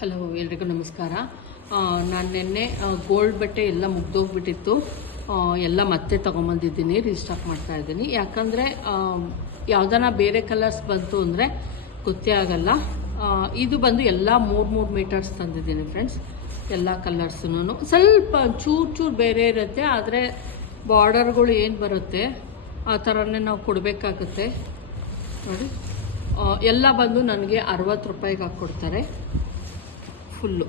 Hello, ಎಲ್ರಿಗೂ ನಮಸ್ಕಾರ. ನಾನು ನಿನ್ನೆ ಗೋಲ್ಡ್ ಬಟ್ಟೆ ಎಲ್ಲ ಮುಗ್ದೋಗ್ಬಿಟ್ಟಿತ್ತು. ಎಲ್ಲ ಮತ್ತೆ ತೊಗೊಂಬಂದಿದ್ದೀನಿ, ರೀಸ್ಟಾಕ್ ಮಾಡ್ತಾ ಇದ್ದೀನಿ. ಯಾಕಂದರೆ ಯಾವ್ದಾನ ಬೇರೆ ಕಲರ್ಸ್ ಬಂತು ಅಂದರೆ ಗೊತ್ತೇ ಆಗಲ್ಲ. ಇದು ಬಂದು ಎಲ್ಲ ಮೂರು ಮೂರು ಮೀಟರ್ಸ್ ತಂದಿದ್ದೀನಿ ಫ್ರೆಂಡ್ಸ್ ಎಲ್ಲ ಕಲರ್ಸ್ನು ಸ್ವಲ್ಪ ಚೂರು ಚೂರು ಬೇರೆ ಇರುತ್ತೆ, ಆದರೆ ಬಾರ್ಡರ್ಗಳು ಏನು ಬರುತ್ತೆ, ಆ ಥರನೇ ನಾವು ಕೊಡಬೇಕಾಗುತ್ತೆ. ನೋಡಿ. ಎಲ್ಲ ಬಂದು ನನಗೆ ಅರವತ್ತು ರೂಪಾಯಿಗೆ ಹಾಕ್ಕೊಡ್ತಾರೆ ಫುಲ್ಲು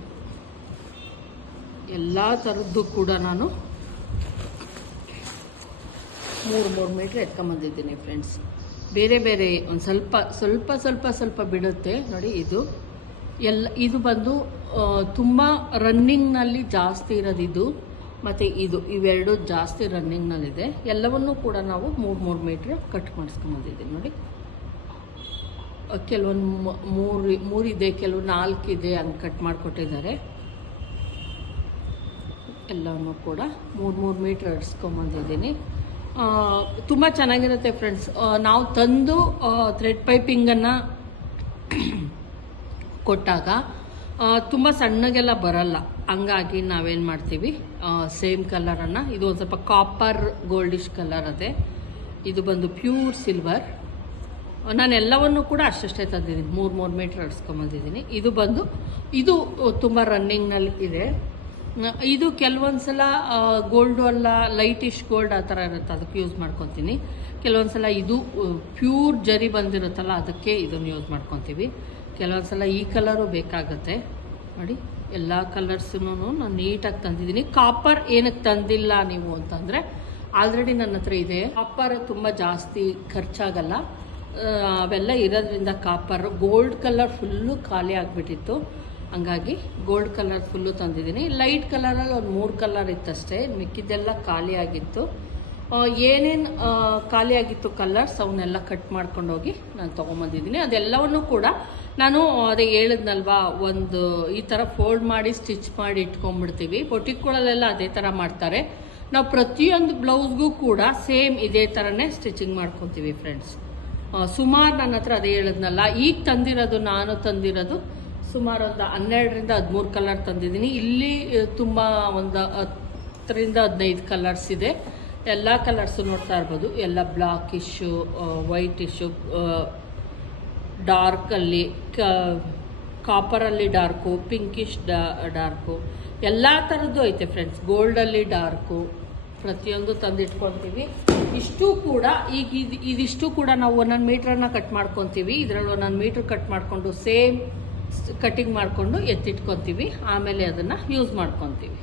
ಎಲ್ಲ ಥರದ್ದು ಕೂಡ ನಾನು ಮೂರು ಮೂರು ಮೀಟ್ರ್ ಎತ್ಕೊಂಬಂದಿದ್ದೀನಿ ಫ್ರೆಂಡ್ಸ್ ಬೇರೆ ಬೇರೆ ಒಂದು ಸ್ವಲ್ಪ ಸ್ವಲ್ಪ ಸ್ವಲ್ಪ ಸ್ವಲ್ಪ ಬಿಡುತ್ತೆ. ನೋಡಿ ಇದು. ಎಲ್ಲ, ಇದು ಬಂದು ತುಂಬ ರನ್ನಿಂಗ್ನಲ್ಲಿ ಜಾಸ್ತಿ ಇರೋದು ಇದು ಮತ್ತು ಇದು, ಇವೆರಡು ಜಾಸ್ತಿ ರನ್ನಿಂಗ್ನಲ್ಲಿದೆ ಎಲ್ಲವನ್ನೂ ಕೂಡ ನಾವು ಮೂರು ಮೂರು ಮೀಟ್ರ್ ಕಟ್ ಮಾಡಿಸ್ಕೊಂಬಂದಿದ್ದೀನಿ. ನೋಡಿ. ಕೆಲವೊಂದು ಮೂರು, ಮೂರಿದೆ, ಕೆಲವು, ನಾಲ್ಕಿದೆ ಹಂಗೆ ಕಟ್ ಮಾಡಿಕೊಟ್ಟಿದ್ದಾರೆ. ಎಲ್ಲವನ್ನು ಕೂಡ ಮೂರು ಮೂರು ಮೀಟ್ರ್ ಅಡ್ಸ್ಕೊಂಬಂದಿದ್ದೀನಿ ತುಂಬ ಚೆನ್ನಾಗಿರುತ್ತೆ ಫ್ರೆಂಡ್ಸ್. ನಾವು ತಂದು ಥ್ರೆಡ್ ಪೈಪಿಂಗನ್ನು ಕೊಟ್ಟಾಗ ತುಂಬ ಸಣ್ಣಗೆಲ್ಲ ಬರಲ್ಲ. ಹಂಗಾಗಿ ನಾವೇನು ಮಾಡ್ತೀವಿ ಸೇಮ್ ಕಲರನ್ನು ಇದು ಒಂದು ಸ್ವಲ್ಪ ಕಾಪರ್ ಗೋಲ್ಡಿಶ್ ಕಲರ್ ಅದೇ. ಇದು ಬಂದು ಪ್ಯೂರ್ ಸಿಲ್ವರ್ ನಾನು ಎಲ್ಲವನ್ನು ಕೂಡ ಅಷ್ಟಷ್ಟೇ ತಂದಿದ್ದೀನಿ. ಮೂರು ಮೂರು ಮೀಟ್ರ್ ಅಡ್ಸ್ಕೊಂಬಂದಿದ್ದೀನಿ. ಇದು ಬಂದು, ಇದು ತುಂಬ ರನ್ನಿಂಗ್ನಲ್ಲಿ ಇದೆ. ಇದು ಕೆಲವೊಂದು ಸಲ ಗೋಲ್ಡು ಅಲ್ಲ ಲೈಟಿಶ್ ಗೋಲ್ಡ್ ಆ ಥರ ಇರುತ್ತೆ. ಅದಕ್ಕೆ ಯೂಸ್ ಮಾಡ್ಕೊತೀನಿ. ಕೆಲವೊಂದು ಸಲ ಇದು ಪ್ಯೂರ್ ಜರಿ ಬಂದಿರುತ್ತಲ್ಲ, ಅದಕ್ಕೆ ಇದನ್ನು ಯೂಸ್ ಮಾಡ್ಕೊತೀವಿ. ಕೆಲವೊಂದು ಸಲ ಈ ಕಲರು ಬೇಕಾಗತ್ತೆ. ನೋಡಿ, ಎಲ್ಲ ಕಲರ್ಸೂ ನಾನು ನೀಟಾಗಿ ತಂದಿದ್ದೀನಿ. ಕಾಪರ್ ಏನಕ್ಕೆ ತಂದಿಲ್ಲ ನೀವು ಅಂತಂದರೆ ಆಲ್ರೆಡಿ ನನ್ನ ಹತ್ರ ಇದೆ. ಕಾಪರ್ ತುಂಬ ಜಾಸ್ತಿ ಖರ್ಚಾಗಲ್ಲ. ಅವೆಲ್ಲ ಇರೋದ್ರಿಂದ ಕಾಪರ್ ಗೋಲ್ಡ್ ಕಲರ್ ಫುಲ್ಲು ಖಾಲಿ ಆಗಿಬಿಟ್ಟಿತ್ತು. ಹಂಗಾಗಿ ಗೋಲ್ಡ್ ಕಲರ್ ಫುಲ್ಲು ತಂದಿದ್ದೀನಿ. ಲೈಟ್ ಕಲರಲ್ಲಿ ಒಂದು ಮೂರು ಕಲರ್ ಇತ್ತಷ್ಟೇ. ಮಿಕ್ಕಿದ್ದೆಲ್ಲ ಖಾಲಿ ಆಗಿತ್ತು. ಏನೇನು ಖಾಲಿ ಆಗಿತ್ತು ಕಲರ್ಸ್ ಅವನ್ನೆಲ್ಲ ಕಟ್ ಮಾಡ್ಕೊಂಡೋಗಿ ನಾನು ತೊಗೊಂಬಂದಿದ್ದೀನಿ. ಅದೆಲ್ಲವನ್ನು ಕೂಡ ನಾನು ಅದೇ ಹೇಳಿದ್ನಲ್ವಾ, ಒಂದು ಈ ಥರ ಫೋಲ್ಡ್ ಮಾಡಿ ಸ್ಟಿಚ್ ಮಾಡಿ ಇಟ್ಕೊಂಡ್ಬಿಡ್ತೀವಿ. ಬೊಟಿಕ್ಗಳಲ್ಲೆಲ್ಲ ಅದೇ ಥರ ಮಾಡ್ತಾರೆ. ನಾವು ಪ್ರತಿಯೊಂದು ಬ್ಲೌಸ್ಗೂ ಕೂಡ ಸೇಮ್ ಇದೇ ಥರನೇ ಸ್ಟಿಚಿಂಗ್ ಮಾಡ್ಕೊತೀವಿ ಫ್ರೆಂಡ್ಸ್ ಸುಮಾರು ನನ್ನ ಹತ್ರ ಅದೇ ಹೇಳಿದ್ನಲ್ಲ, ಈಗ ತಂದಿರೋದು, ನಾನು ತಂದಿರೋದು ಸುಮಾರು ಒಂದು ಹನ್ನೆರಡರಿಂದ ಹದಿಮೂರು ಕಲರ್ ತಂದಿದ್ದೀನಿ. ಇಲ್ಲಿ ತುಂಬ ಒಂದು ಹತ್ತರಿಂದ ಹದಿನೈದು ಕಲರ್ಸ್ ಇದೆ. ಎಲ್ಲ ಕಲರ್ಸು ನೋಡ್ತಾ ಇರ್ಬೋದು. ಎಲ್ಲ ವೈಟ್ ಇಶ್ಯು ಡಾರ್ಕಲ್ಲಿ ಕಾಪರಲ್ಲಿ ಡಾರ್ಕು ಪಿಂಕಿಶ್ ಡಾರ್ಕು ಎಲ್ಲ ಥರದ್ದು ಐತೆ ಫ್ರೆಂಡ್ಸ್ ಗೋಲ್ಡಲ್ಲಿ ಡಾರ್ಕು ಪ್ರತಿಯೊಂದು ತಂದಿಟ್ಕೊತೀವಿ. ಇಷ್ಟು ಕೂಡ ಈಗ ಇದು ಇದಿಷ್ಟು ಕೂಡ ನಾವು ಒಂದೊಂದು ಮೀಟ್ರನ್ನು ಕಟ್ ಮಾಡ್ಕೊತೀವಿ. ಇದರಲ್ಲಿ ಒಂದೊಂದು ಮೀಟ್ರ್ ಕಟ್ ಮಾಡಿಕೊಂಡು ಸೇಮ್ ಕಟಿಂಗ್ ಮಾಡಿಕೊಂಡು ಎತ್ತಿಟ್ಕೊತೀವಿ. ಆಮೇಲೆ ಅದನ್ನು ಯೂಸ್ ಮಾಡ್ಕೊತೀವಿ.